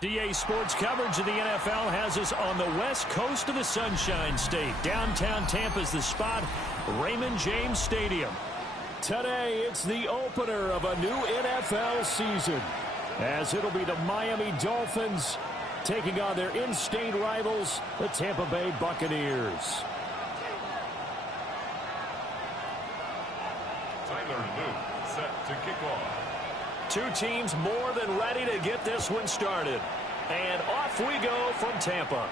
DA Sports coverage of the NFL has us on the west coast of the Sunshine State. Downtown Tampa's the spot, Raymond James Stadium. Today, it's the opener of a new NFL season, as it'll be the Miami Dolphins taking on their in-state rivals, the Tampa Bay Buccaneers. Tyler Luke set to kick off. Two teams more than ready to get this one started. And off we go from Tampa.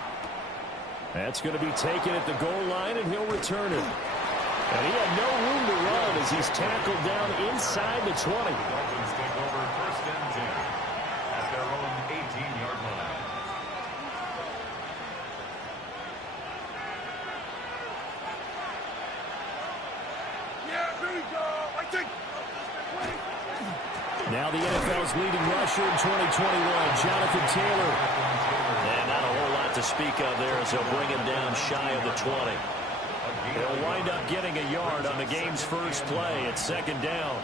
That's going to be taken at the goal line, and he'll return it. And he had no room to run as he's tackled down inside the 20. Dolphins take over first and 10 at their own 18-yard line. Yeah, here we go. I think. Now the NFL's leading rusher in 2021, Jonathan Taylor. And not a whole lot to speak of there as they'll bring him down shy of the 20. He'll wind up getting a yard on the game's first play at second down.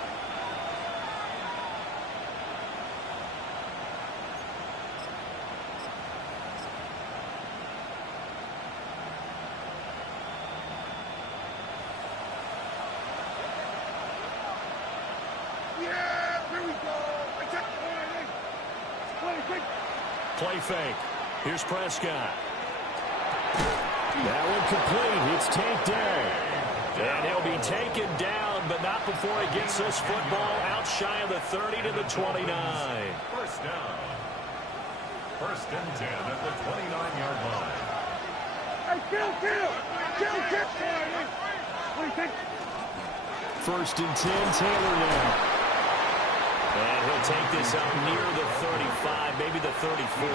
Play fake. Here's Prescott. That one complete. It's tanked down. And he'll be taken down, but not before he gets this football out shy of the 30 to the 29. First down. First and 10 at the 29-yard line. Hey, Kill! What do you think? First and 10, Taylor now. And he'll take this up near the 35, maybe the 34.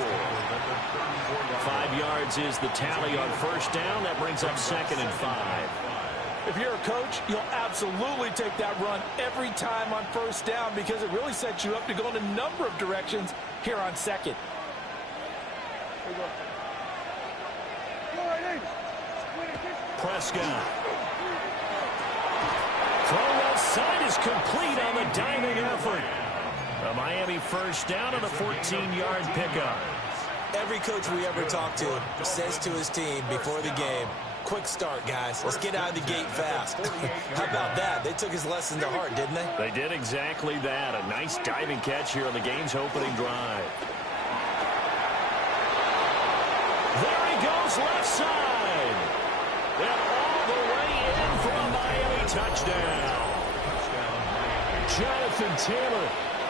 5 yards is the tally on first down. That brings up second and 5. If you're a coach, you'll absolutely take that run every time on first down because it really sets you up to go in a number of directions here on second. Prescott. Throw left side is complete on the diving effort. A Miami first down on a 14-yard pickup. Every coach we ever talk to says to his team before the game, quick start, guys. Let's get out of the gate fast. How about that? They took his lesson to heart, didn't they? They did exactly that. A nice diving catch here on the game's opening drive. There he goes, left side. And all the way in for a Miami touchdown. Jonathan Taylor,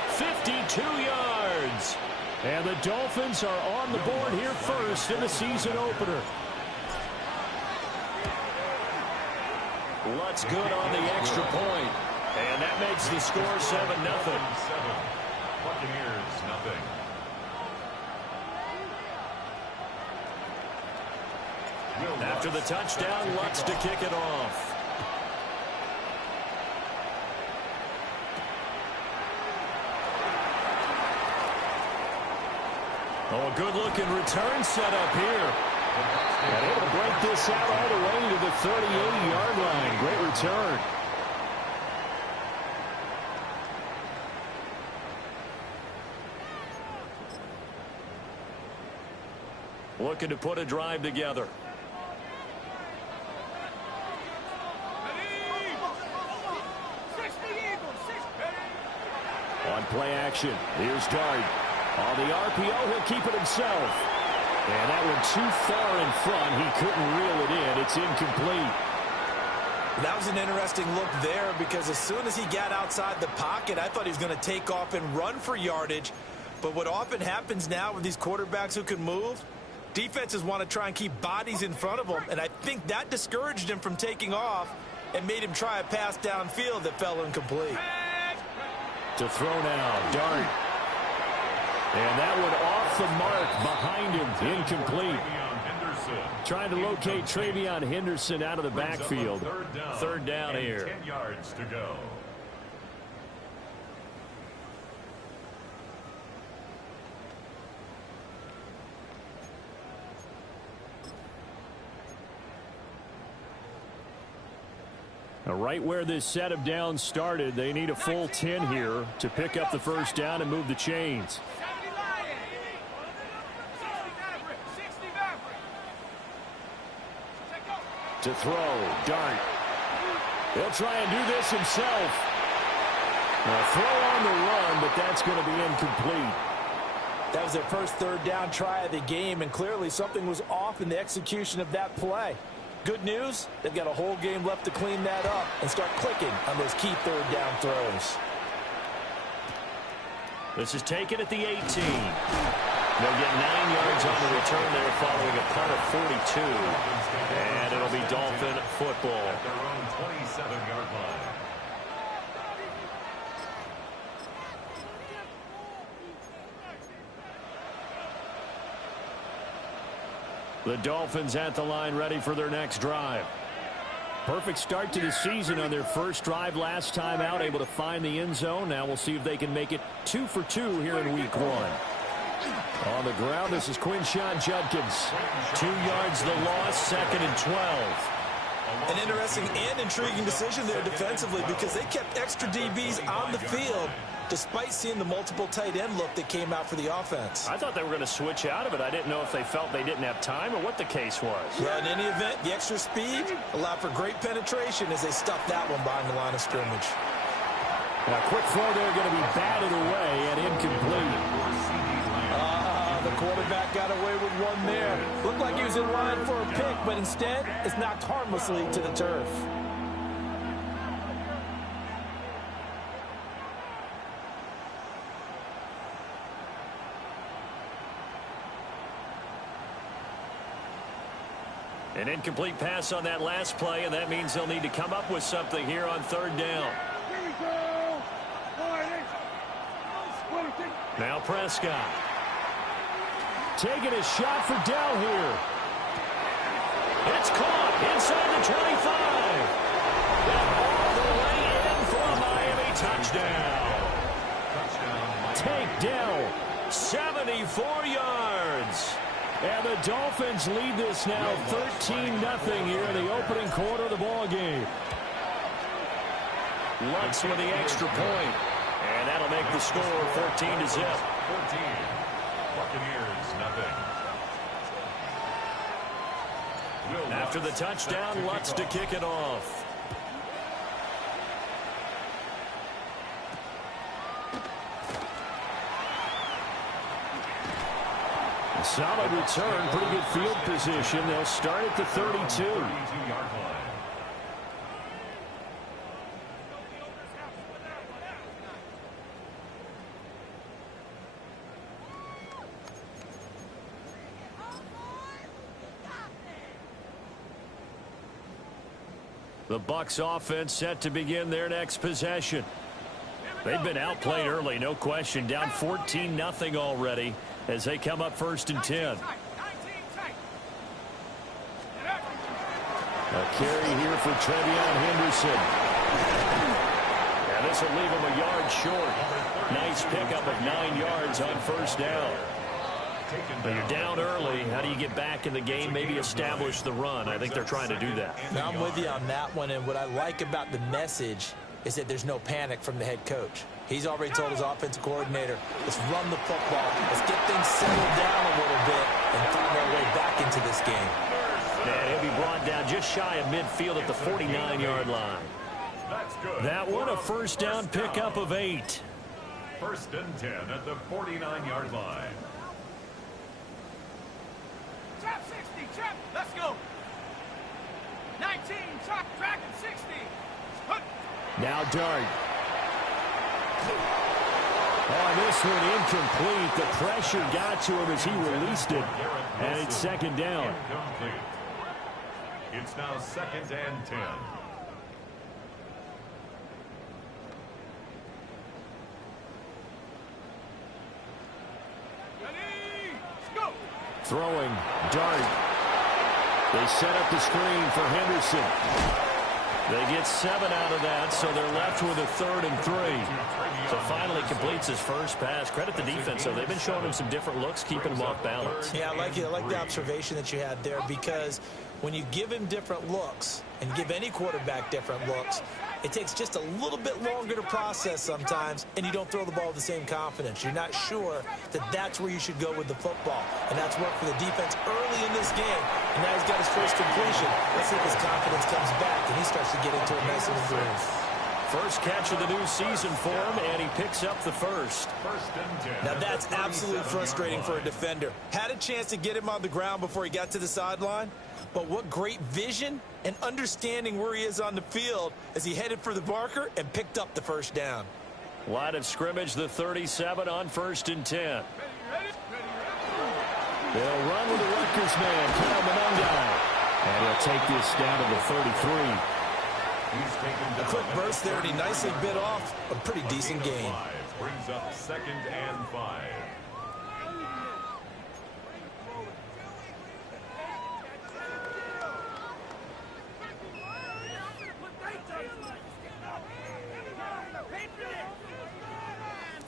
52 yards. And the Dolphins are on the board here first in the season opener. Lutz good on the extra point. And that makes the score 7-0. Buccaneers, nothing. After the touchdown, Lutz to kick it off. Oh, a good-looking return set up here. And able to break this out all the way to the 38-yard line. Great return. Looking to put a drive together. On play action, here's Dart. On the RPO, he'll keep it himself. And that one too far in front. He couldn't reel it in. It's incomplete. That was an interesting look there because as soon as he got outside the pocket, I thought he was going to take off and run for yardage. But what often happens now with these quarterbacks who can move, defenses want to try and keep bodies in front of them. And I think that discouraged him from taking off and made him try a pass downfield that fell incomplete. To throw now, Dart. And that one off the mark behind him, incomplete. Trying to locate Travion Henderson out of the backfield. Third down here. 10 yards to go. Now, right where this set of downs started, they need a full 10 here to pick up the first down and move the chains. To throw, Dart. He'll try and do this himself. A throw on the run, but that's going to be incomplete. That was their first third down try of the game, and clearly something was off in the execution of that play. Good news, they've got a whole game left to clean that up and start clicking on those key third down throws. This is taken at the 18. They'll get 9 yards on the return there following a punt of 42. And it'll be Dolphin football. At their own 27-yard line. The Dolphins at the line ready for their next drive. Perfect start to the season on their first drive last time out, able to find the end zone. Now we'll see if they can make it 2 for 2 here in week 1. On the ground, this is Quinshon Judkins. 2 yards the loss, 2nd and 12. An interesting and intriguing decision there defensively because they kept extra DBs on the field despite seeing the multiple tight end look that came out for the offense. I thought they were going to switch out of it. I didn't know if they felt they didn't have time or what the case was. Well, in any event, the extra speed allowed for great penetration as they stuffed that one behind the line of scrimmage. Now, quick throw there going to be batted away and incomplete. The quarterback got away with one there. Looked like he was in line for a pick, but instead it's knocked harmlessly to the turf. An incomplete pass on that last play, and that means they'll need to come up with something here on third down. Here we go. Now Prescott. Taking a shot for Dell here. It's caught inside the 25. And all the way in for a Miami touchdown. Take Dell, 74 yards. And the Dolphins lead this now 13-0 here in the opening quarter of the ball game. Lutz with the extra point. And that'll make the score 14-0. 14. Buccaneers, nothing. After the touchdown, Lutz to kick it off. A solid return, pretty good field position. They'll start at the 32. The Bucs offense set to begin their next possession. They've been outplayed early, no question. Down 14-0 already as they come up 1st and 10. A carry here for Trevion Henderson. And this will leave him a yard short. Nice pickup of 9 yards on 1st down. But you're down early. How do you get back in the game, maybe establish the run? I think they're trying to do that. Now, I'm with you on that one, and what I like about the message is that there's no panic from the head coach. He's already told his offensive coordinator, let's run the football, let's get things settled down a little bit and find our way back into this game. And he'll be brought down just shy of midfield at the 49-yard line. That one, a 1st down pickup of 8. 1st and 10 at the 49-yard line. Trap 60, trap, let's go. 19, trap, dragon 60. Now Dart. On this one, incomplete. The pressure got to him as he released it. And it's 2nd down. Incomplete. It's now 2nd and 10. Ready, let's go. Throwing, Dart. They set up the screen for Henderson. They get 7 out of that, so they're left with a 3rd and 3. So finally completes his first pass. Credit the defense, so they've been showing him some different looks, keeping him off balance. Yeah, I like it. I like the observation that you had there, because when you give him different looks and give any quarterback different looks, it takes just a little bit longer to process sometimes, and you don't throw the ball with the same confidence. You're not sure that that's where you should go with the football, and that's worked for the defense early in this game, and now he's got his first completion. Let's see if his confidence comes back, and he starts to get into a nice little groove. First catch of the new season for him, and he picks up the first. Now that's absolutely frustrating for a defender. Had a chance to get him on the ground before he got to the sideline, but what great vision and understanding where he is on the field as he headed for the marker and picked up the 1st down. Line of scrimmage, the 37 on 1st and 10. They'll run with the Rutgers man, Kyle Monangai. And he'll take this down to the 33. A quick burst there, and he nicely bit off a pretty decent gain. Brings up 2nd and 5.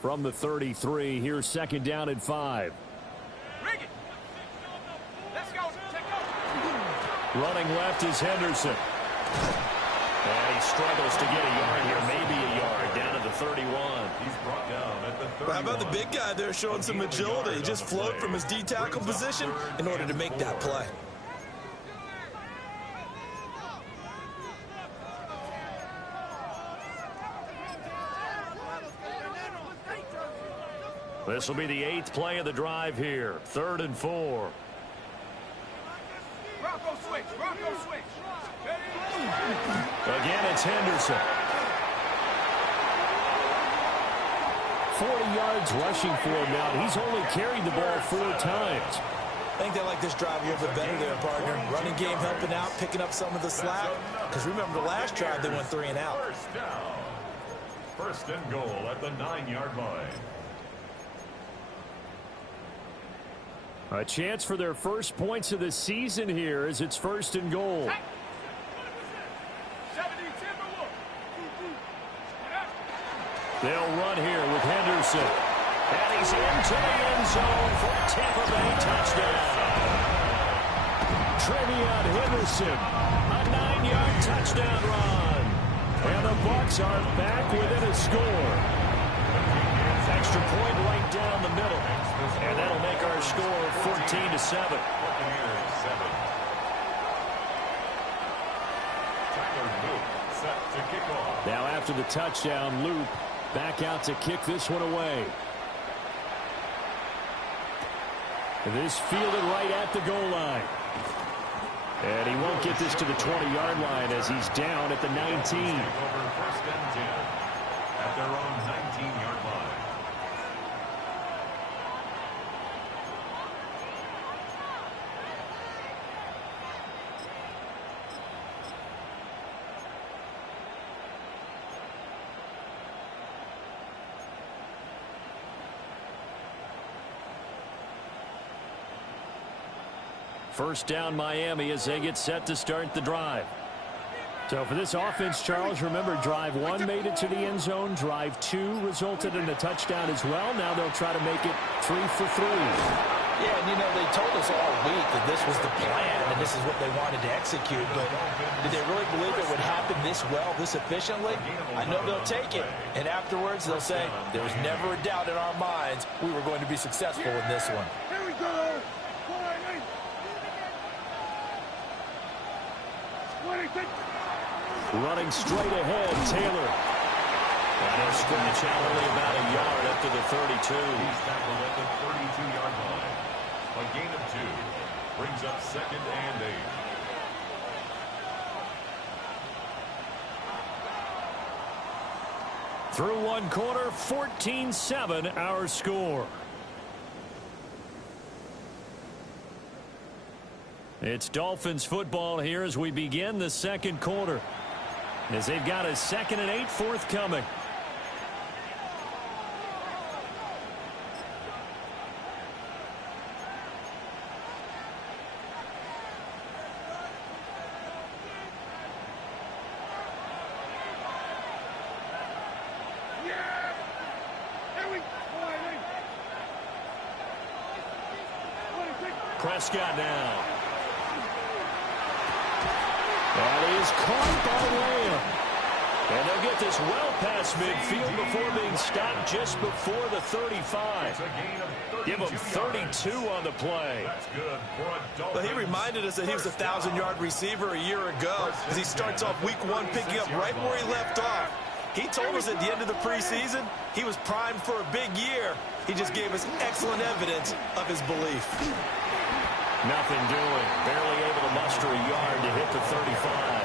From the 33, here's 2nd down and 5. Let's go. Check out. Running left is Henderson. And he struggles to get a yard here, maybe a yard, down to the 31. He's brought down at the 31. Well, how about the big guy there showing some agility? He just flowed from his D-tackle position in order to make that play. This will be the 8th play of the drive here. 3rd and 4. Bronco switch, Bronco switch. Again, it's Henderson. 40 yards rushing for him now. He's only carried the ball 4 times. I think they like this drive a little bit better there, partner. Running game helping out, picking up some of the slack. Because remember, the last drive, they went 3 and out. 1st down. 1st and goal at the 9-yard line. A chance for their first points of the season here as it's 1st and goal. They'll run here with Henderson. And he's into the end zone for a Tampa Bay touchdown. Trevion Henderson, a 9-yard touchdown run. And the Bucs are back within a score. Extra point right down the middle. And that'll make our score 14-7. Now after the touchdown, Loop back out to kick this one away. This fielded right at the goal line. And he won't get this to the 20-yard line as he's down at the 19. Over 1st and 10 at their own 19-yard line. First down Miami as they get set to start the drive. So for this offense, Charles, remember drive 1 made it to the end zone. Drive 2 resulted in a touchdown as well. Now they'll try to make it 3 for 3. Yeah, and you know, they told us all week that this was the plan and this is what they wanted to execute, but did they really believe it would happen this well, this efficiently? I know they'll take it, and afterwards they'll say, there was never a doubt in our minds we were going to be successful in this one. Here we go. 26. Running straight ahead, Taylor. And he'll scratch out only about a yard up to the 32. He's tackled at the 32-yard line. A gain of 2 brings up 2nd and 8. Through one quarter, 14-7 our score. It's Dolphins football here as we begin the second quarter. As they've got a 2nd and 8 forthcoming. Prescott now. And he is caught by Lamb. And they'll get this well past midfield before being stopped just before the 35. Give him 32 on the play. That's good for a Dolphin. But he reminded us that he was a 1,000-yard receiver a year ago as he starts off week 1 picking up right where he left off. He told us at the end of the preseason he was primed for a big year. He just gave us excellent evidence of his belief. Nothing doing. Barely able to muster a yard to hit the 35.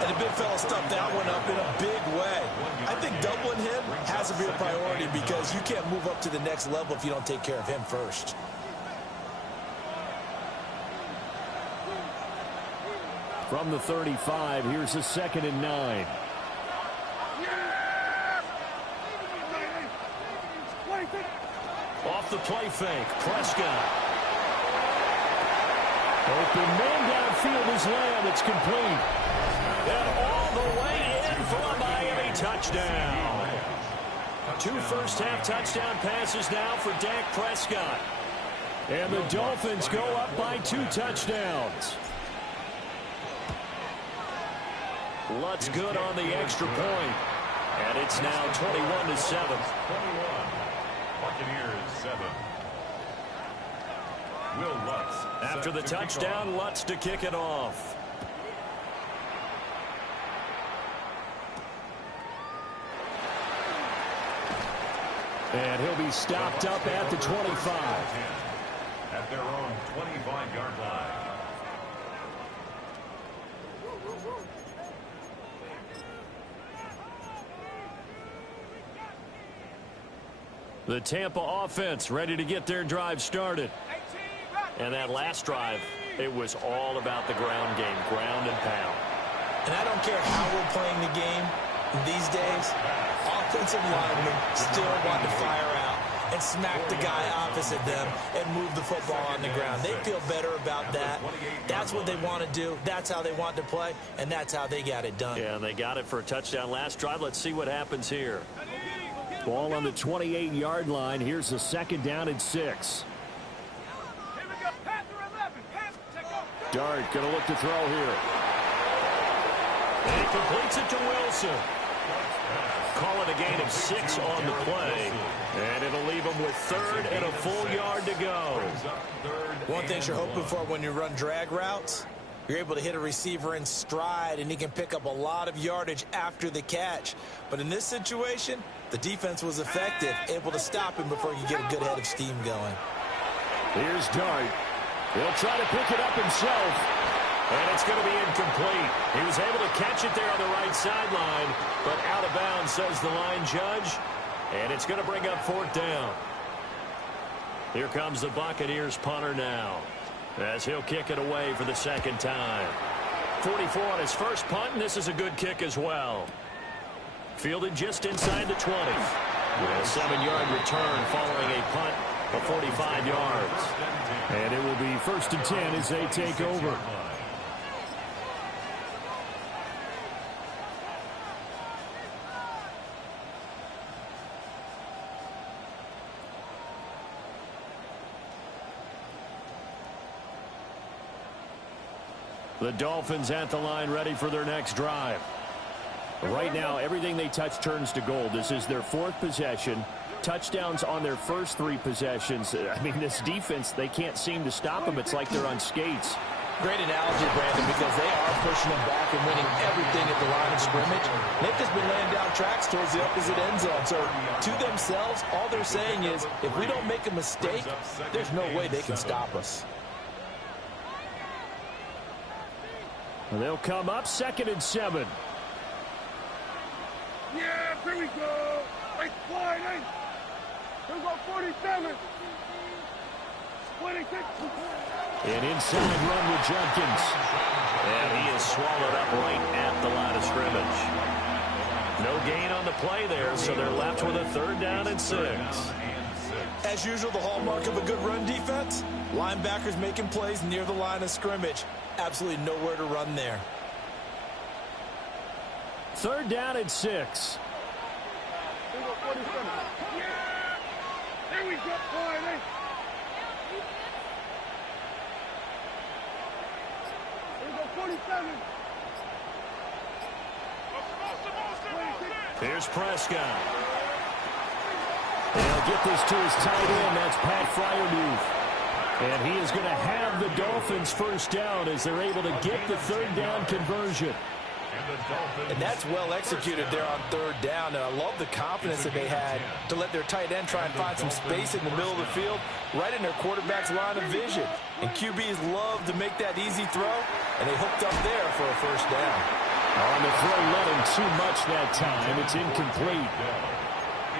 And the big fella stuffed that one up in a big way. I think doubling him has to be a priority because you can't move up to the next level if you don't take care of him first. From the 35, here's a 2nd and 9. Off the play fake, Prescott. Open man downfield is Lamb. It's complete. And all the way in for a Miami touchdown. 2 first-half touchdown passes now for Dak Prescott. And the Dolphins go up by 2 touchdowns. Lutz good on the extra point. And it's now 21-7. 21. Buccaneers 7. Will Lutz. After the touchdown, Lutz to kick it off. And he'll be stopped up at the 25. At their own 25-yard line. The Tampa offense ready to get their drive started. And that last drive, it was all about the ground game, ground and pound. And I don't care how we're playing the game these days, offensive linemen still want to fire out and smack the guy opposite them and move the football on the ground. They feel better about that. That's what they want to do. That's how they want to play, and that's how they got it done. Yeah, and they got it for a touchdown last drive. Let's see what happens here. Ball on the 28-yard line. Here's a 2nd down and 6. Dart going to look to throw here. And he completes it to Wilson. Call it a gain of 6 on the play. And it'll leave him with 3rd and a full yard to go. One thing you're hoping for when you run drag routes, you're able to hit a receiver in stride, and he can pick up a lot of yardage after the catch. But in this situation, the defense was effective, able to stop him before you get a good head of steam going. Here's Dart. He'll try to pick it up himself. And it's going to be incomplete. He was able to catch it there on the right sideline, but out of bounds, says the line judge. And it's going to bring up 4th down. Here comes the Buccaneers punter now, as he'll kick it away for the 2nd time. 44 on his first punt, and this is a good kick as well. Fielded just inside the 20. With a 7-yard return following a punt of 45 yards. And it will be 1st and 10 as they take over. The Dolphins at the line ready for their next drive. Right now, everything they touch turns to gold. This is their 4th possession. Touchdowns on their first 3 possessions. I mean, this defense, they can't seem to stop them. It's like they're on skates. Great analogy, Brandon, because they are pushing them back and winning everything at the line of scrimmage. They've just been laying down tracks towards the opposite end zone. So to themselves, all they're saying is, if we don't make a mistake, there's no way they can stop us. They'll come up 2nd and 7. Yeah, here we go. Like wide, eh? Here we go, 47. 26. An inside run with Jenkins. And he is swallowed up right at the line of scrimmage. No gain on the play there, so they're left with a 3rd down and 6. As usual, the hallmark of a good run defense, linebackers making plays near the line of scrimmage. Absolutely nowhere to run there. 3rd down and 6. Here we go, 47. Yeah! There we go, wide, eh? Here we go, 47. Here's Prescott. They'll get this to his tight end. That's Pat Fryermuth. And he is going to have the Dolphins 1st down as they're able to get the 3rd down conversion. And that's well executed there on 3rd down. And I love the confidence that they had to let their tight end try and find some space in the middle of the field, right in their quarterback's line of vision. And QBs love to make that easy throw, and they hooked up there for a 1st down. On the throw, let him too much that time. It's incomplete.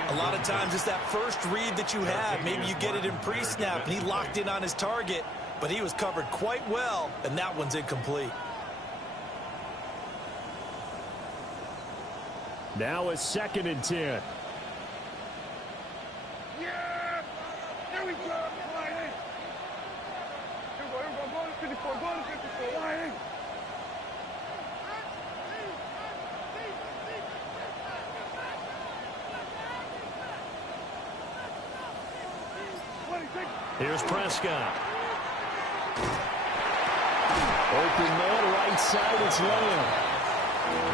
A lot of times it's that first read that you have. Maybe you get it in pre-snap, and he locked in on his target, but he was covered quite well, and that one's incomplete. Now a 2nd and 10. Yeah! There we go, wide, eh? Here we go, go to 54, go to 54, wide, eh? Here's Prescott. Open man, right side, it's Lamb.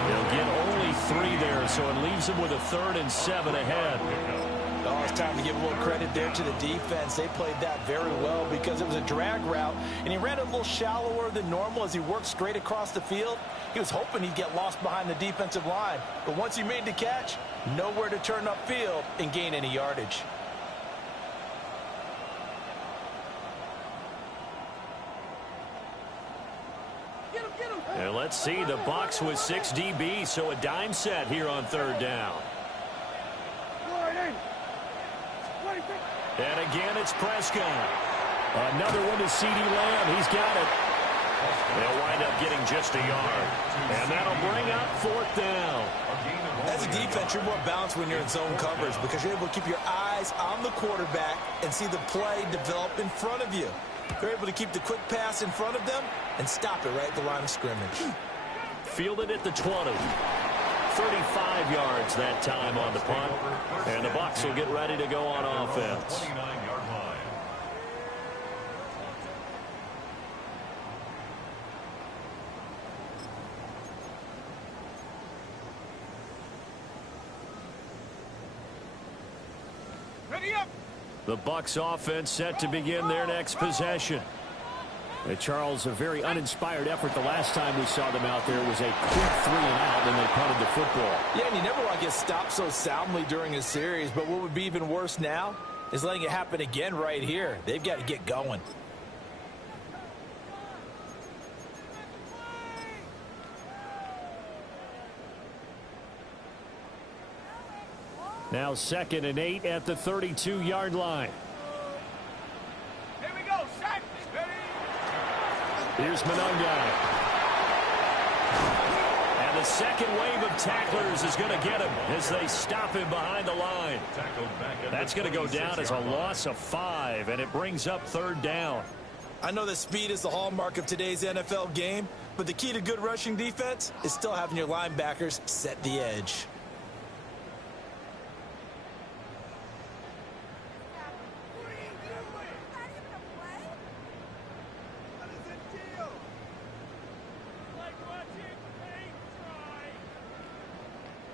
They'll get only 3 there, so it leaves them with a 3rd and 7 ahead. Oh, it's time to give a little credit there to the defense. They played that very well because it was a drag route, and he ran a little shallower than normal as he worked straight across the field. He was hoping he'd get lost behind the defensive line, but once he made the catch, nowhere to turn upfield and gain any yardage. And let's see, the Bucs with 6 DBs, so a dime set here on 3rd down. And again, it's Prescott. Another one to C.D. Lamb. He's got it. They'll wind up getting just a yard. And that'll bring up 4th down. As a defense, you're more balanced when you're in zone coverage because you're able to keep your eyes on the quarterback and see the play develop in front of you. They're able to keep the quick pass in front of them and stop it right at the line of scrimmage. Fielded at the 20. 35 yards that time on the punt. And the Bucs will get ready to go on offense. Ready up! The Bucs offense set to begin their next possession. Charles, a very uninspired effort the last time we saw them out there was a quick 3 and out, and they punted the football. Yeah, and you never want to get stopped so soundly during a series, but what would be even worse now is letting it happen again right here. They've got to get going. Now 2nd and 8 at the 32-yard line. Here we go, shot! Ready? Here's Monungai. And And the second wave of tacklers is going to get him as they stop him behind the line. That's going to go down as a loss of 5, and it brings up 3rd down. I know that speed is the hallmark of today's NFL game, but the key to good rushing defense is still having your linebackers set the edge.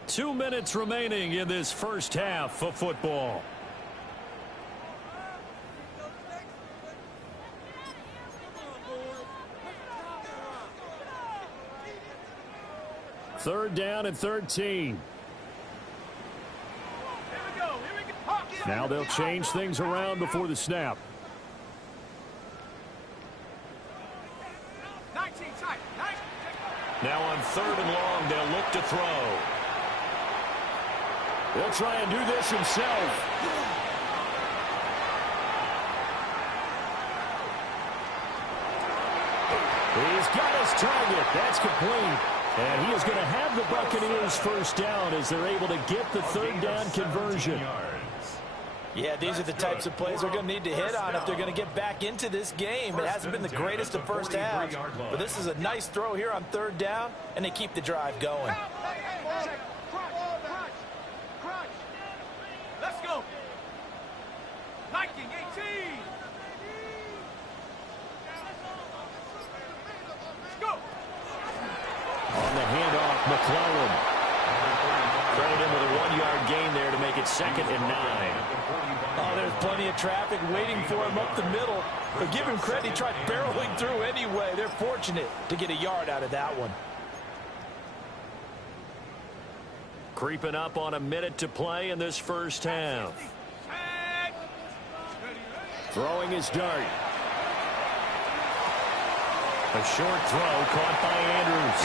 Two minutes remaining in this first half of football. Third down and 13. Now they'll change things around before the snap. Now on 3rd and long, they'll look to throw. He'll try and do this himself. He's got his target. That's complete. And he is going to have the Buccaneers first down as they're able to get the 3rd down conversion. Yeah, these are the types of plays they're going to need to hit on if they're going to get back into this game. It hasn't been the greatest of first halves, but this is a nice throw here on 3rd down, and they keep the drive going. Let's go. 19-18. On the handoff, McClellan. Credit him with a 1-yard gain there to make it 2nd and 9. Oh, there's plenty of traffic waiting for him up the middle. But give him credit, he tried barreling through anyway. They're fortunate to get a yard out of that one. Creeping up on a minute to play in this first half. Throwing his dart. A short throw caught by Andrews.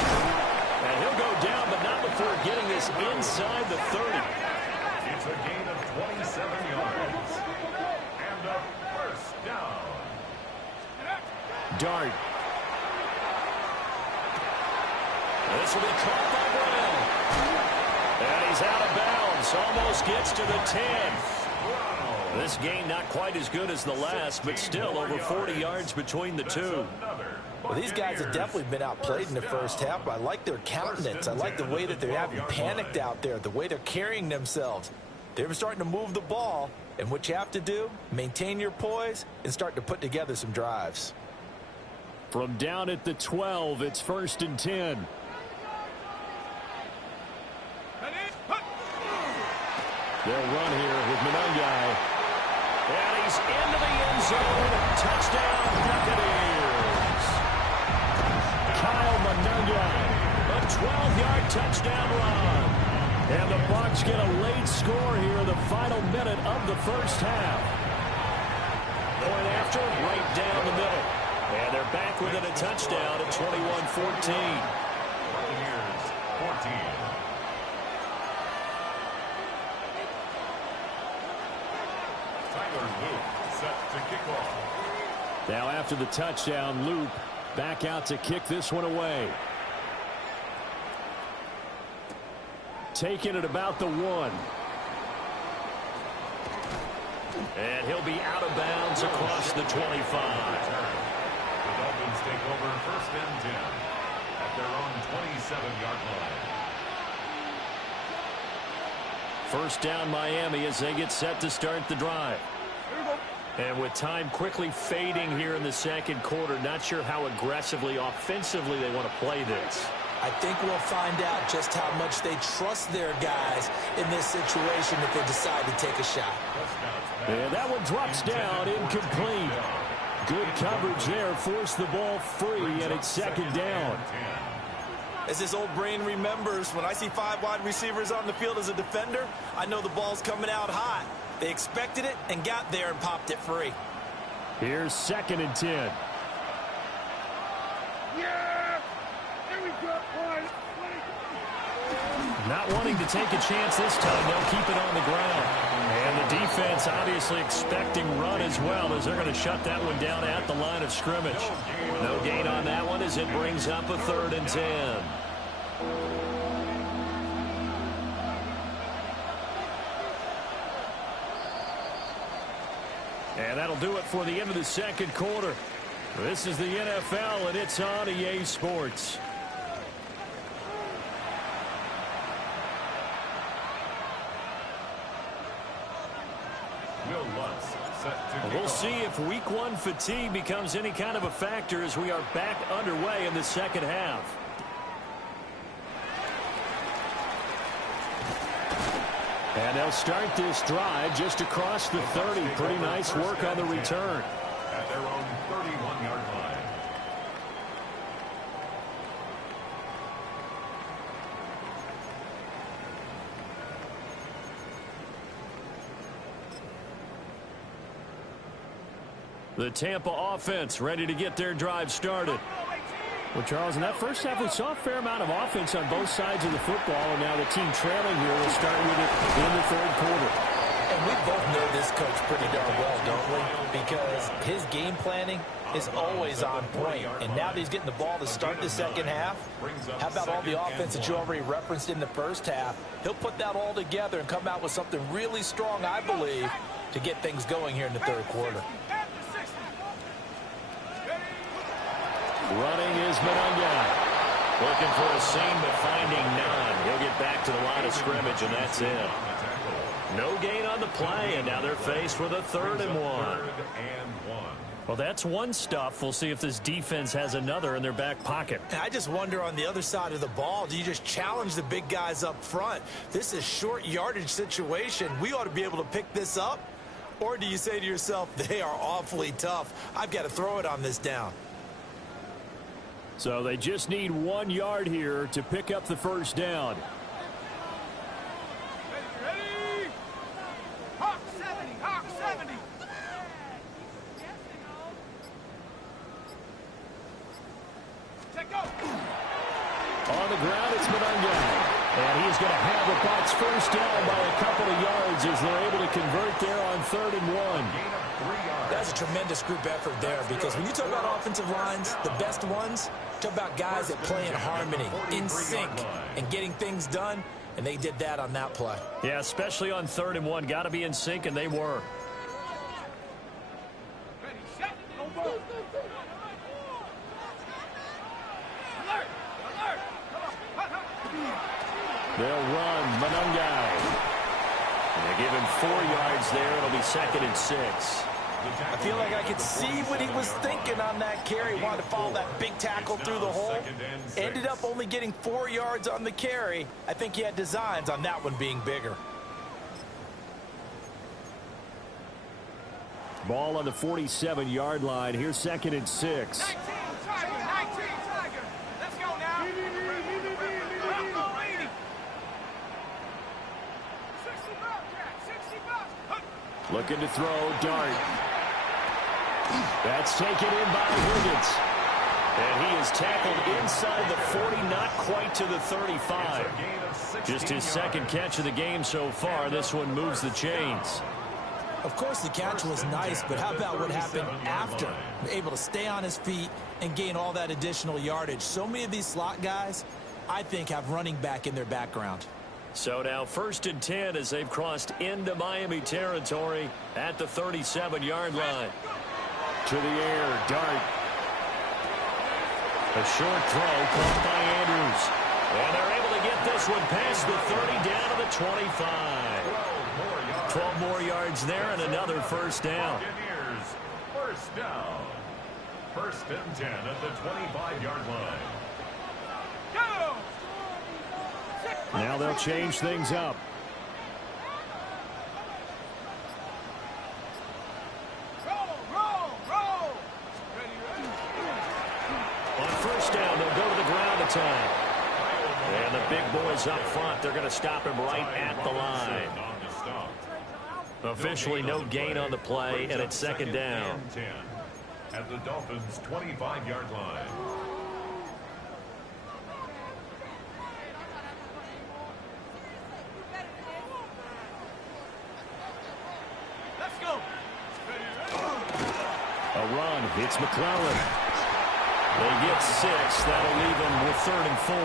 And he'll go down, but not before getting this inside the 30. It's a gain of 27 yards. And a first down. Dart. This will be caught by Brown. And he's out of bounds. Almost gets to the 10. This game not quite as good as the last, but still over 40 yards between the two. Well, these guys have definitely been outplayed in the first half, but I like their countenance. I like the way that they're having panicked out there, the way they're carrying themselves. They're starting to move the ball, and what you have to do, maintain your poise and start to put together some drives. From down at the 12, it's 1st and 10. They'll run here with Monangai. And he's into the end zone. Touchdown, Buccaneers. Kyle Monangai, a 12-yard touchdown run. And the Bucs get a late score here, the final minute of the first half. Point after, right down the middle. And they're back within a touchdown at 21-14. Buccaneers 14. Set to kick off. Now after the touchdown, Loop back out to kick this one away. Taking it about the 1. And he'll be out of bounds across the 25. The Dolphins take over 1st and 10 at their own 27-yard line. First down Miami as they get set to start the drive. And with time quickly fading here in the second quarter, not sure how aggressively, offensively they want to play this. I think we'll find out just how much they trust their guys in this situation if they decide to take a shot. And that one drops down, incomplete. Good coverage there, forced the ball free, and it's 2nd down. As his old brain remembers, when I see 5 wide receivers on the field as a defender, I know the ball's coming out hot. They expected it and got there and popped it free. Here's 2nd and 10. Yeah! There we go, boys. Not wanting to take a chance this time, they'll keep it on the ground. And the defense obviously expecting run as well, as they're going to shut that one down at the line of scrimmage. No gain on that one as it brings up a 3rd and 10. And that'll do it for the end of the second quarter. This is the NFL, and it's on EA Sports. We'll see if week one fatigue becomes any kind of a factor as we are back underway in the second half. And they'll start this drive just across the 30. Pretty nice work on the return. At their own 31-yard line. The Tampa offense ready to get their drive started. Well, Charles, in that first half, we saw a fair amount of offense on both sides of the football, and now the team trailing here will start with it in the third quarter. And we both know this coach pretty darn well, don't we? Because his game planning is always on point. And now that he's getting the ball to start the second half, how about all the offense that you already referenced in the first half? He'll put that all together and come out with something really strong, I believe, to get things going here in the third quarter. Running is Mononga. Looking for a seam, but finding none. He'll get back to the line of scrimmage, and that's it. No gain on the play, and now they're faced with a 3rd and 1. Well, that's one stuff. We'll see if this defense has another in their back pocket. I just wonder on the other side of the ball, do you just challenge the big guys up front? This is short yardage situation. We ought to be able to pick this up. Or do you say to yourself, they are awfully tough. I've got to throw it on this down. So they just need 1 yard here to pick up the first down. Ready? Hawk 70, Hawk 70. Check go. On the ground, it's Mononga. And he's going to have the Bucs first down by a couple of yards as they're able to convert there on 3rd and 1. That's a tremendous group effort there, because when you talk about offensive lines, the best ones, talk about guys that play in harmony, in sync, and getting things done, and they did that on that play. Yeah, especially on 3rd and 1. Got to be in sync, and they were. Ready, set, go ball. Alert, alert. Come on. They'll run Mononga. And they give him 4 yards there. It'll be 2nd and 6. I feel like I could see what he was thinking on that carry. He wanted to follow that big tackle through the hole. Ended up only getting 4 yards on the carry. I think he had designs on that one being bigger. Ball on the 47-yard line. Here's 2nd and 6. 19 Tiger. Let's go now. 60 bucks, Jack. 60 bucks. Looking to throw, Dart. That's taken in by Higgins. And he is tackled inside the 40, not quite to the 35. Just his 2nd catch of the game so far. This one moves the chains. Of course, the catch was nice, but how about what happened after? Able to stay on his feet and gain all that additional yardage. So many of these slot guys, I think, have running back in their background. So now 1st and 10 as they've crossed into Miami territory at the 37-yard line. To the air, Dart. A short throw caught by Andrews. And they're able to get this one past the 30 down to the 25. 12 more yards there and another 1st down. First down. 1st and 10 at the 25-yard line. Go. Now they'll change things up. Roll. Ready. On 1st down, they'll go to the ground attack. And the big boys up front, they're going to stop him right at the line. Officially no gain on the play, and it's 2nd down. At the Dolphins' 25-yard line. Let's go. A run, it's McClellan. They get 6. That'll leave them with 3rd and 4.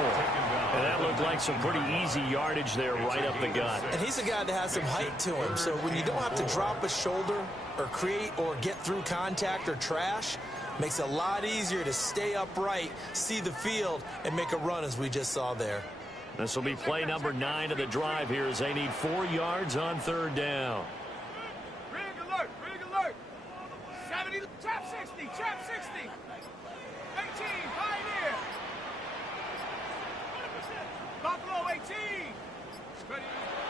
And that looked like some pretty easy yardage there right up the gut. And he's a guy that has some height to him. So when you don't have to drop a shoulder or create or get through contact or trash, makes it a lot easier to stay upright, see the field, and make a run as we just saw there. This will be play number 9 of the drive here as they need 4 yards on 3rd down. Rig alert, rig alert. 70, trap 60, trap 60. 18, Pioneer. Buffalo 18. Ready.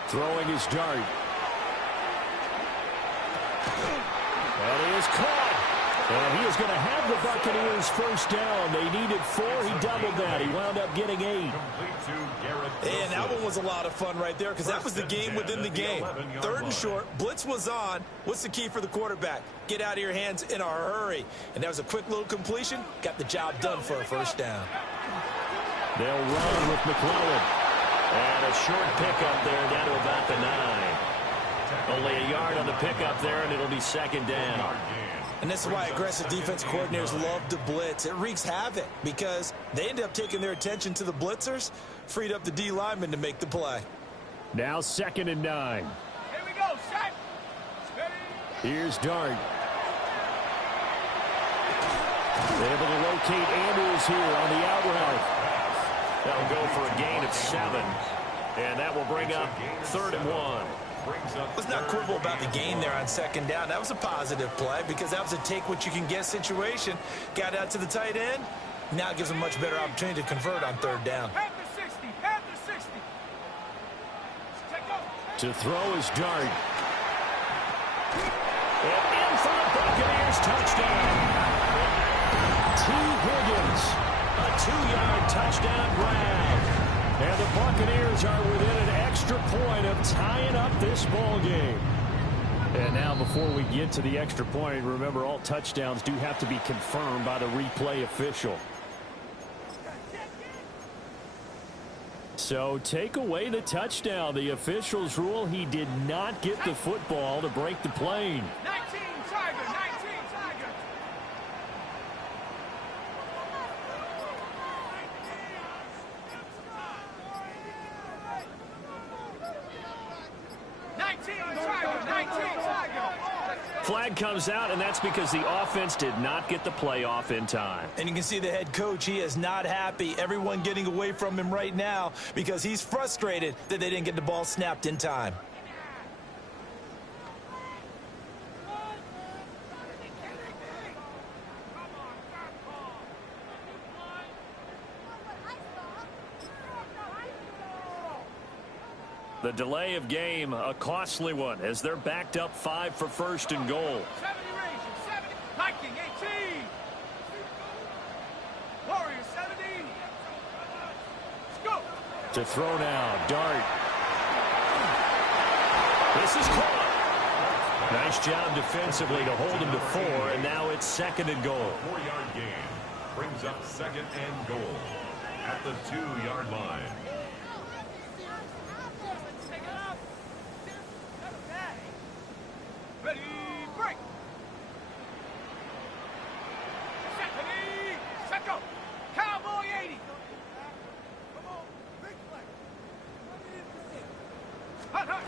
Throwing his dart. And he is caught. And he is going to have the Buccaneers first down. They needed 4. He doubled that. He wound up getting 8. And that one was a lot of fun right there because that was the game within the game. 3rd and short. Blitz was on. What's the key for the quarterback? Get out of your hands in a hurry. And that was a quick little completion. Got the job done for a first down. They'll run with McClellan. And a short pickup there down to about the 9. Only a yard on the pickup there, and it'll be 2nd down. And this is why aggressive defense coordinators love to blitz. It wreaks havoc because they end up taking their attention to the blitzers, freed up the D lineman to make the play. Now 2nd and 9. Here we go, set. Steady. Here's Dart. Able to locate Andrews here on the out route. That'll go for a gain of 7. And that will bring up 3rd and 1. Let's not quibble about the gain there on 2nd down. That was a positive play because that was a take-what-you-can-get situation. Got out to the tight end. Now it gives them a much better opportunity to convert on 3rd down. Panther 60, Panther 60. Check go. To throw is Dart. And in for the Buccaneers touchdown. T. Higgins. A 2-yard touchdown grab. And the Buccaneers are within an extra point of tying up this ball game. And now before we get to the extra point, remember all touchdowns do have to be confirmed by the replay official. So take away the touchdown. The officials rule he did not get the football to break the plane. 19, Tiger, 19, Tiger. Flag comes out, and that's because the offense did not get the play off in time. And you can see the head coach, he is not happy. Everyone getting away from him right now because he's frustrated that they didn't get the ball snapped in time. The delay of game, a costly one, as they're backed up 5 for 1st and goal. 70 Rangers, 70. Viking, 18. Warriors, 70. Let's go. To throw now, Dart. This is caught. Nice job defensively to hold him to 4, and now it's 2nd and goal. 4-yard gain brings up 2nd and goal at the 2-yard line. Ready, break. Stephanie, set go. Cowboy 80. Come on, big play. Hut, hut.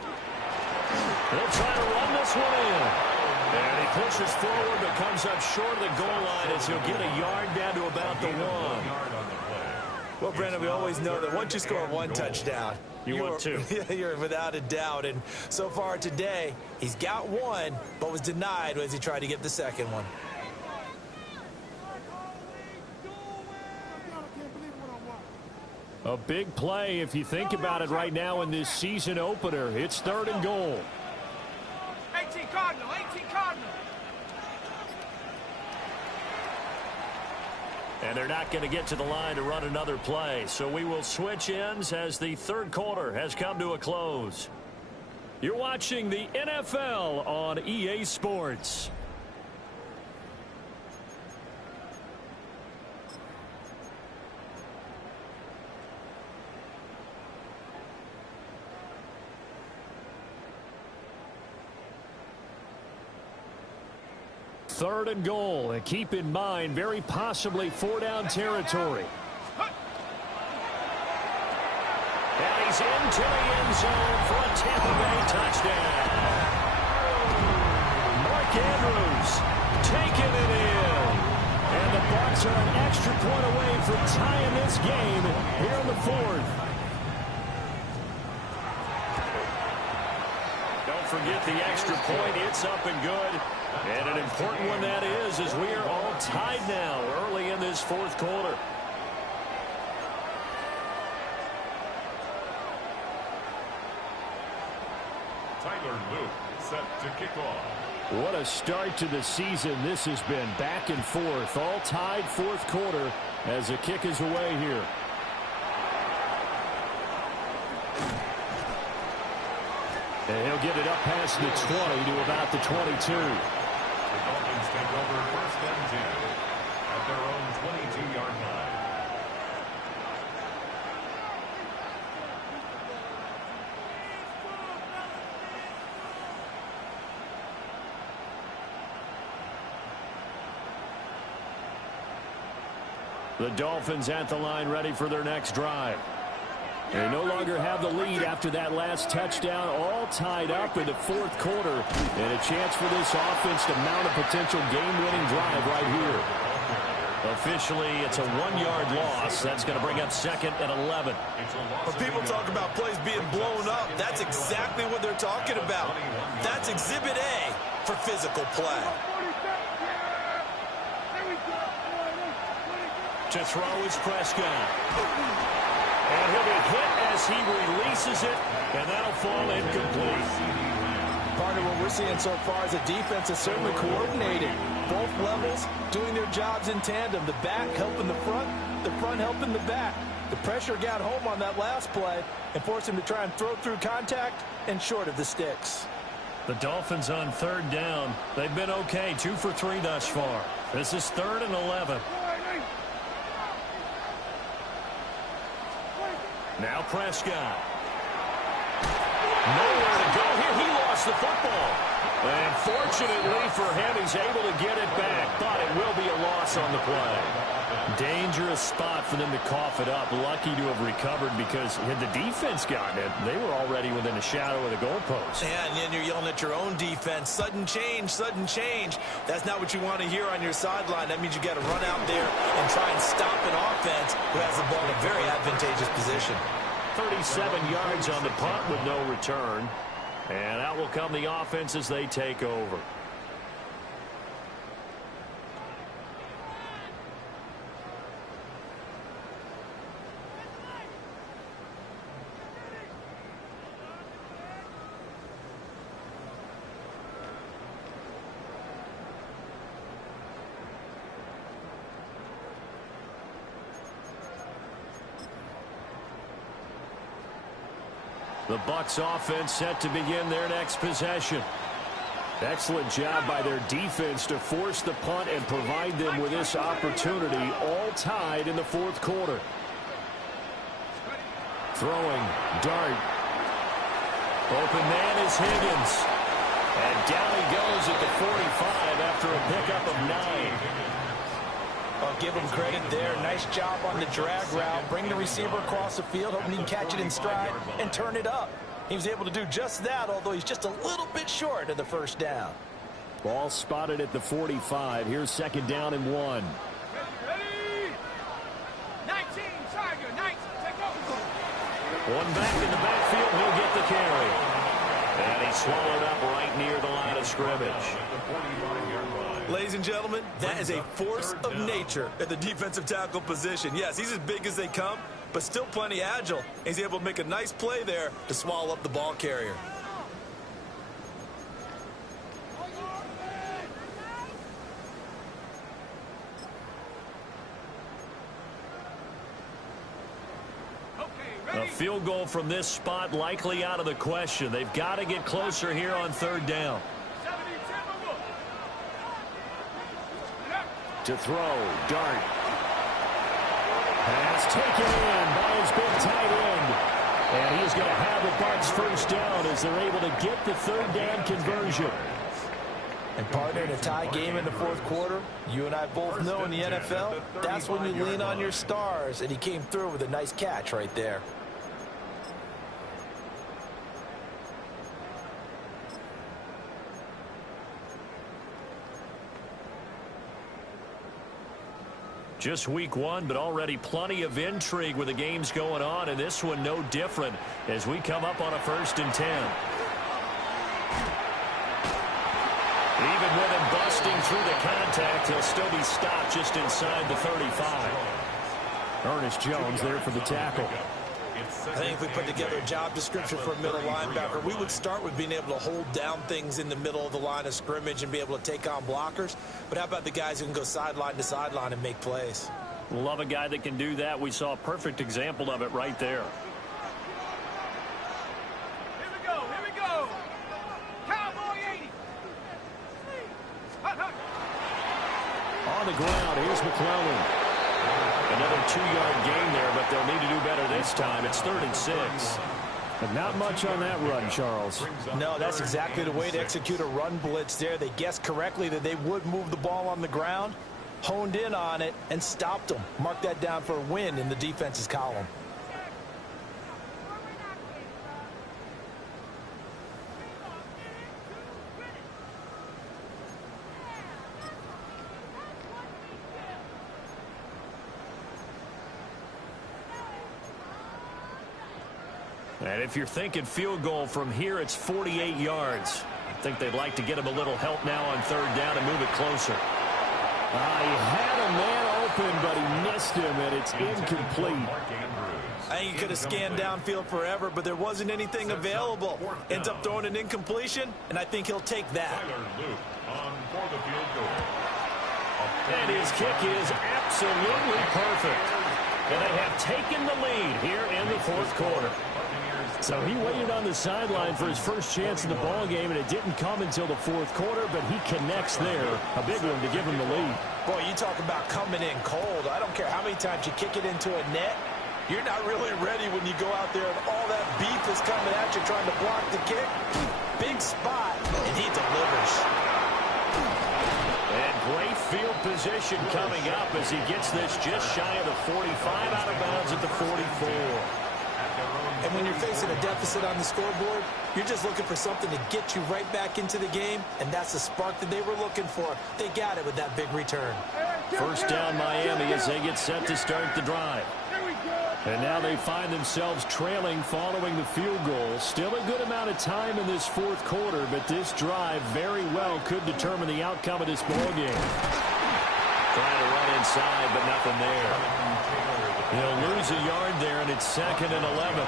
They'll try to run this one in. And he pushes forward but comes up short of the goal line as he'll get a yard down to about the 1. Well, Brandon, we always know that once you score 1 touchdown, you want 2. You're without a doubt. And so far today, he's got 1, but was denied as he tried to get the 2nd one. A big play if you think about it right now in this season opener. It's 3rd and goal. 18 Cardinal, 18 Cardinal. And they're not going to get to the line to run another play. So we will switch ends as the 3rd quarter has come to a close. You're watching the NFL on EA Sports. 3rd and goal. And keep in mind, very possibly 4-down territory. And he's into the end zone for a Tampa Bay touchdown. Mark Andrews taking it in. And the Bucs are an extra point away from tying this game here in the 4th. Don't forget the extra point. It's up and good. And an important one that is, as we are all tied now early in this 4th quarter. Tyler Luke set to kick off. What a start to the season this has been. Back and forth, all tied 4th quarter as the kick is away here. And he'll get it up past the 20 to about the 22. The Dolphins take over 1st and 10 at their own 22-yard line. The Dolphins at the line, ready for their next drive. They no longer have the lead after that last touchdown, all tied up in the 4th quarter. And a chance for this offense to mount a potential game-winning drive right here. Officially, it's a 1-yard loss. That's going to bring up 2nd and 11. When people talk about plays being blown up, that's exactly what they're talking about. That's Exhibit A for physical play. To throw is Prescott. And he'll be hit as he releases it, and that'll fall incomplete. Part of what we're seeing so far is the defense is certainly coordinated. Both levels doing their jobs in tandem. The back helping the front helping the back. The pressure got home on that last play and forced him to try and throw through contact and short of the sticks. The Dolphins on 3rd down. They've been okay, 2 for 3 thus far. This is 3rd and 11. Now Prescott. Nowhere to go here. He lost the football. And fortunately for him, he's able to get it back. But it will be a loss on the play. Dangerous spot for them to cough it up. Lucky to have recovered because had the defense gotten it, they were already within a shadow of the goalpost. Yeah, and then you're yelling at your own defense. Sudden change, sudden change. That's not what you want to hear on your sideline. That means you got to run out there and try and stop an offense who has the ball in a very advantageous position. 37 yards on the punt with no return. And out will come the offense as they take over. The Bucs offense set to begin their next possession. Excellent job by their defense to force the punt and provide them with this opportunity, all tied in the 4th quarter. Throwing, Dart. Open man is Higgins. And down he goes at the 45 after a pickup of 9. I'll give him credit there. Nice job on the drag route. Bring the receiver across the field, hoping he can catch it in stride and turn it up. He was able to do just that, although he's just a little bit short of the 1st down. Ball spotted at the 45. Here's 2nd down and 1. Ready? 19, Tiger, 19, take over. One back in the backfield, he'll get the carry. And he's swallowed up right near the line of scrimmage. Ladies and gentlemen, that is a force of nature at the defensive tackle position. Yes, he's as big as they come, but still plenty agile. He's able to make a nice play there to swallow up the ball carrier. A field goal from this spot likely out of the question. They've got to get closer here on 3rd down. To throw, Dart. Pass taken in by his big tight end. And he's going to have the Bucs 1st down as they're able to get the 3rd down conversion. And partner, in a tie game in the fourth quarter, you and I both know in the NFL, that's when you lean on your stars, and he came through with a nice catch right there. Just week one, but already plenty of intrigue with the games going on, and this one no different as we come up on a 1st and 10. Even with him busting through the contact, he'll still be stopped just inside the 35. Ernest Jones there for the tackle. I think if we put together a job description for a middle linebacker, we would start with being able to hold down things in the middle of the line of scrimmage and be able to take on blockers. But how about the guys who can go sideline to sideline and make plays? Love a guy that can do that. We saw a perfect example of it right there. Here we go, here we go. Cowboy 80. On the ground, here's McClellan. Another 2-yard gain there, but they'll need to do better this time. It's 3rd and 6. But not much on that run, Charles. No, that's exactly the way to execute a run blitz there. They guessed correctly that they would move the ball on the ground, honed in on it, and stopped them. Mark that down for a win in the defense's column. And if you're thinking field goal from here, it's 48 yards. I think they'd like to get him a little help now on 3rd down and move it closer. He had a man open, but he missed him, and it's incomplete. I think he could have scanned downfield forever, but there wasn't anything available. Ends up throwing an incompletion, and I think he'll take that. And his kick is absolutely perfect. And they have taken the lead here in the 4th quarter. So he waited on the sideline for his first chance in the ball game, and it didn't come until the 4th quarter, but he connects there. A big one to give him the lead. Boy, you talk about coming in cold. I don't care how many times you kick it into a net. You're not really ready when you go out there and all that beef is coming at you trying to block the kick. Big spot, and he delivers. And great field position coming up as he gets this just shy of the 45, out of bounds at the 44. And when you're facing a deficit on the scoreboard, you're just looking for something to get you right back into the game, and that's the spark that they were looking for. They got it with that big return. 1st down Miami as they get set to start the drive. And now they find themselves trailing following the field goal. Still a good amount of time in this 4th quarter, but this drive very well could determine the outcome of this ball game. Trying to run inside, but nothing there. He'll lose a yard there, and it's 2nd and 11.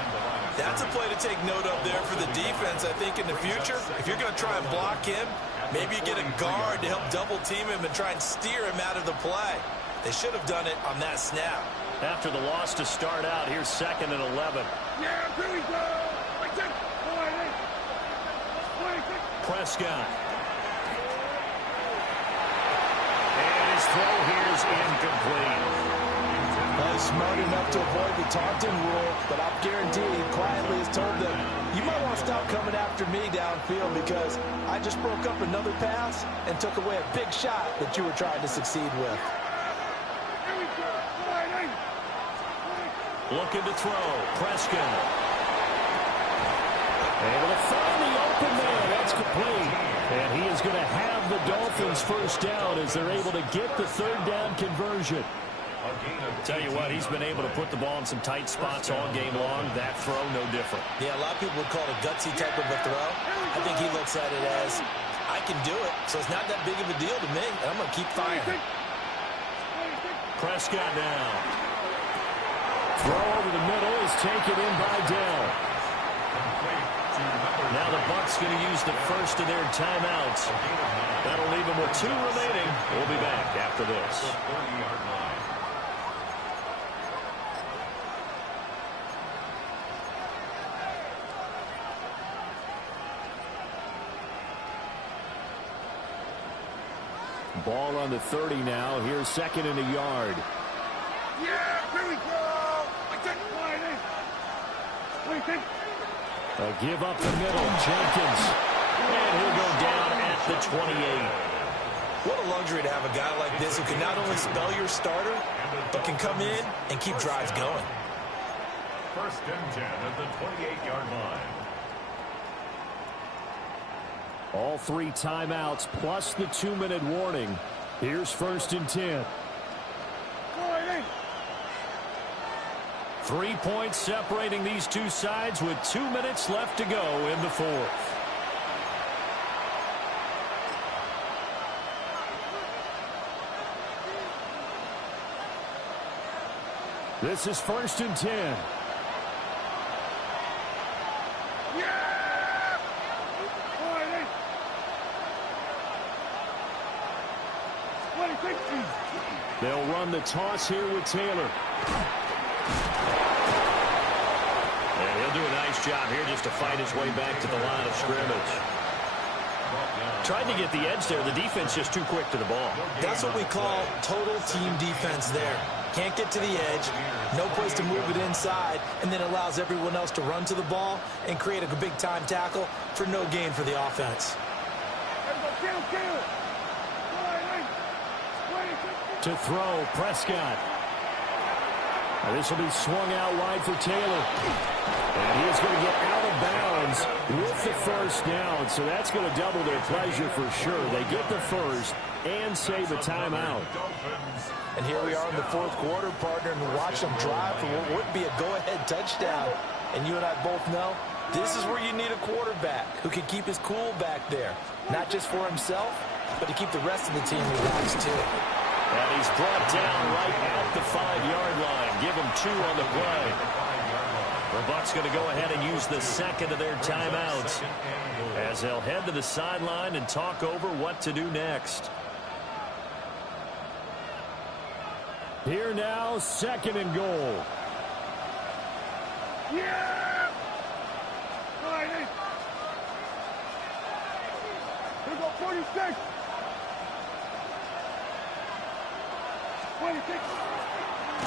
That's a play to take note of there for the defense, I think, in the future. If you're going to try and block him, maybe you get a guard to help double-team him and try and steer him out of the play. They should have done it on that snap. After the loss to start out, here's 2nd and 11. Yeah, here we go. Prescott. And his throw here is incomplete. He's smart enough to avoid the taunting rule, but I'll guarantee he quietly has told them, you might want to stop coming after me downfield because I just broke up another pass and took away a big shot that you were trying to succeed with. Looking to throw. Prescott. Able to find the open man. That's complete. And he is going to have the Dolphins first down as they're able to get the 3rd down conversion. Tell you what, he's been able to put the ball in some tight spots all game long. That throw, no different. Yeah, a lot of people would call it a gutsy type of a throw. I think he looks at it as, I can do it, so it's not that big of a deal to me, and I'm going to keep firing. Prescott now. Throw over the middle is taken in by Dell. Now the Bucs going to use the first of their timeouts. That'll leave them with 2 remaining. We'll be back after this. Ball on the 30 now. Here's 2nd and a yard. Yeah, here we go. A give up the middle. Jenkins. And he'll go down at the 28. What a luxury to have a guy like this who can not only spell your starter, but can come in and keep drives going. First and 10 at the 28-yard line. All 3 timeouts plus the 2-minute warning. Here's first and 10. 3 points separating these two sides with 2 minutes left to go in the fourth. This is first and 10. Yeah! They'll run the toss here with Taylor. And he'll do a nice job here just to fight his way back to the line of scrimmage. Tried to get the edge there. The defense just too quick to the ball. That's what we call total team defense there. Can't get to the edge, no place to move it inside, and then allows everyone else to run to the ball and create a big-time tackle for no gain for the offense. To throw, Prescott. This will be swung out wide for Taylor. And he is going to get out of bounds with the first down. So that's going to double their pleasure for sure. They get the first and save a timeout. And here we are in the fourth quarter, partner, and watch them drive for what would be a go-ahead touchdown. And you and I both know this is where you need a quarterback who can keep his cool back there. Not just for himself, but to keep the rest of the team relaxed too. And he's brought down right at the 5-yard line. Give him 2 on the play. The Bucs going to go ahead and use the second of their timeouts as they'll head to the sideline and talk over what to do next. Here now, second and goal. Yeah! Here we go, 46. 26.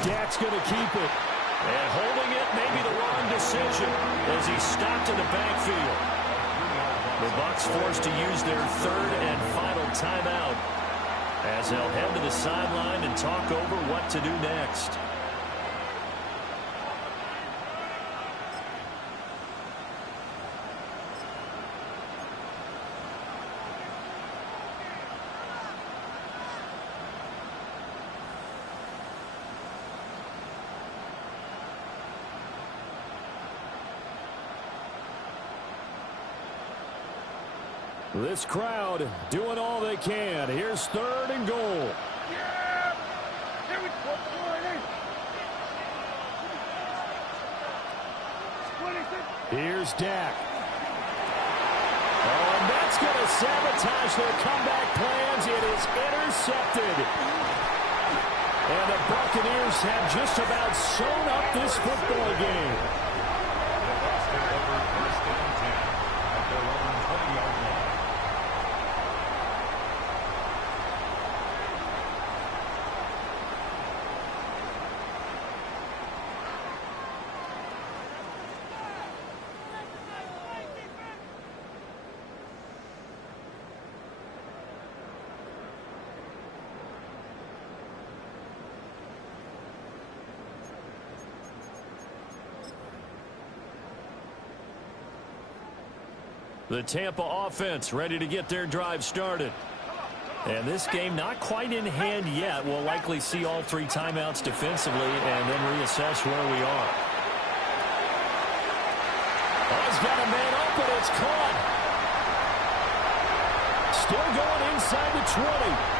Dak's going to keep it. And holding it may be the wrong decision as he's stopped in the backfield. The Bucs forced to use their third and final timeout as they'll head to the sideline and talk over what to do next. This crowd doing all they can. Here's third and goal. Yeah! Here we go, 26. Here's Dak. Oh, and that's going to sabotage their comeback plans. It is intercepted. And the Buccaneers have just about sewn up this football game. The Bucs take over first and 10 at their own 20-yard line. The Tampa offense ready to get their drive started. And this game not quite in hand yet. We'll likely see all 3 timeouts defensively and then reassess where we are. Oh, he's got a man open. It's caught. Still going inside the 20.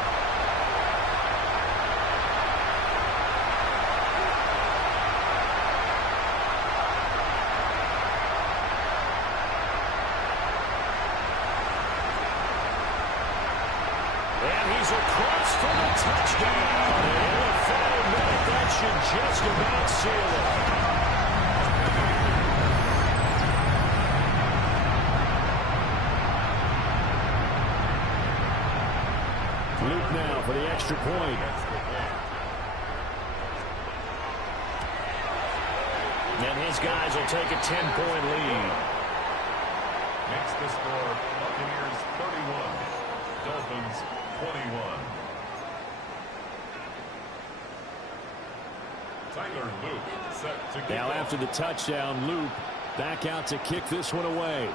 Across for the touchdown. In the final minute, that should just about seal it. Luke now for the extra point. And his guys will take a 10-point lead. Makes the score Buccaneers 31 Dolphins 21. Tyler Luke set to kick Now off. after the touchdown, Loop back out to kick this one away.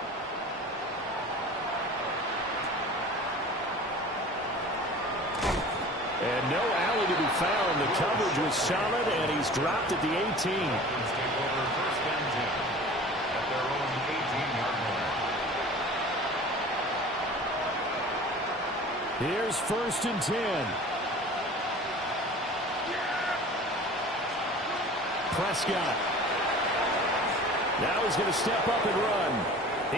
And no alley to be found. The coverage was solid, and he's dropped at the 18. Dolphins take over first and 10 at their own 18-yard line. Here's first and 10. Prescott. Now he's going to step up and run.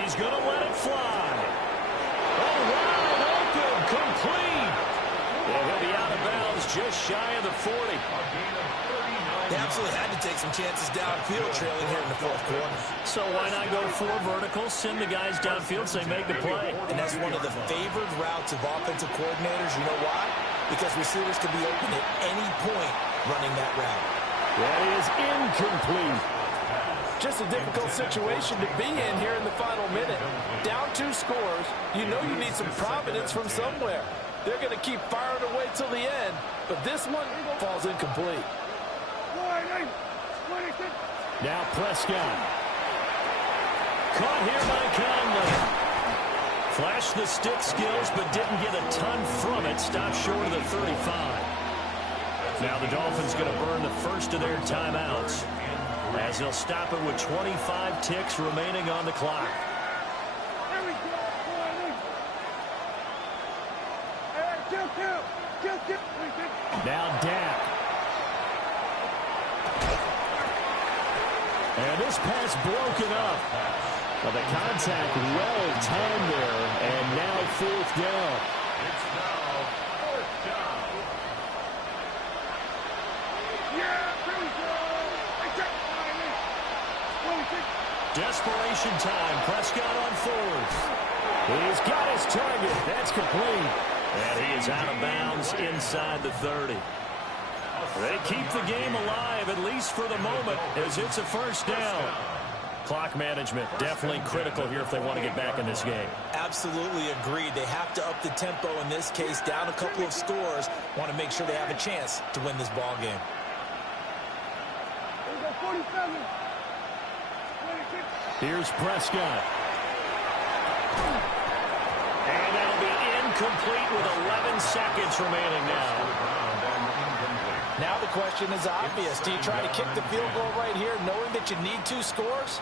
He's going to let it fly. Oh, wide open, complete. And he'll be out of bounds just shy of the 40. A gain of 39. They absolutely had to take some chances downfield trailing here in the fourth quarter. So why not go 4 verticals, send the guys downfield, say make the play. And that's one of the favored routes of offensive coordinators. You know why? Because receivers can be open at any point running that route. That is incomplete. Just a difficult situation to be in here in the final minute. Down 2 scores. You know you need some providence from somewhere. They're going to keep firing away till the end, but this one falls incomplete. Now Prescott. Caught here by Conley. Flashed the stick skills, but didn't get a ton from it. Stopped short of the 35. Now the Dolphins going to burn the first of their timeouts, as they'll stop it with 25 ticks remaining on the clock. Now Dak. And this pass broken up. Well, the contact well timed there, and now 4th down. It's now 4th down. Desperation time. Prescott on 4th. He's got his target. That's complete. And he is out of bounds inside the 30. They keep the game alive, at least for the moment, as it's a first down. Clock management definitely critical here if they want to get back in this game. Absolutely agreed. They have to up the tempo in this case, down a couple of scores. Want to make sure they have a chance to win this ball game. Here's Prescott. And that'll be incomplete with 11 seconds remaining now. Now the question is obvious. Do you try to kick the field goal right here knowing that you need 2 scores?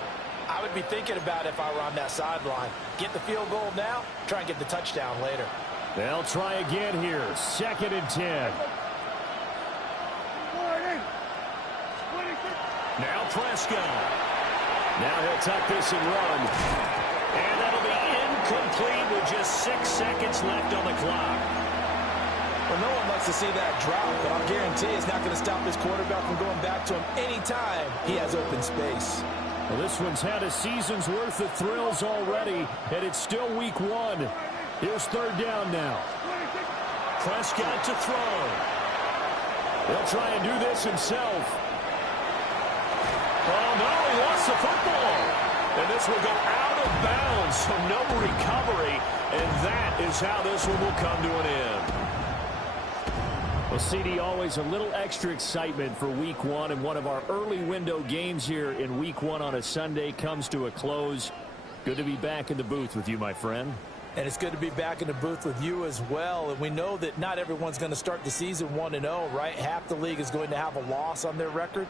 I would be thinking about it if I were on that sideline. Get the field goal now, try and get the touchdown later. They'll try again here. 2nd and 10. Now Prescott. Now he'll tuck this and run. And that'll be incomplete with just 6 seconds left on the clock. Well, no one likes to see that drop, but I'll guarantee it's not going to stop this quarterback from going back to him anytime he has open space. Well, this one's had a season's worth of thrills already, and it's still week 1. Here's 3rd down now. Prescott to throw. He'll try and do this himself. Oh, no, he lost the football. And this will go out of bounds, so no recovery. And that is how this one will come to an end. Well, CD, always a little extra excitement for week 1, and one of our early window games here in week 1 on a Sunday comes to a close. Good to be back in the booth with you, my friend. And it's good to be back in the booth with you as well. And we know that not everyone's going to start the season 1-0, right? Half the league is going to have a loss on their record.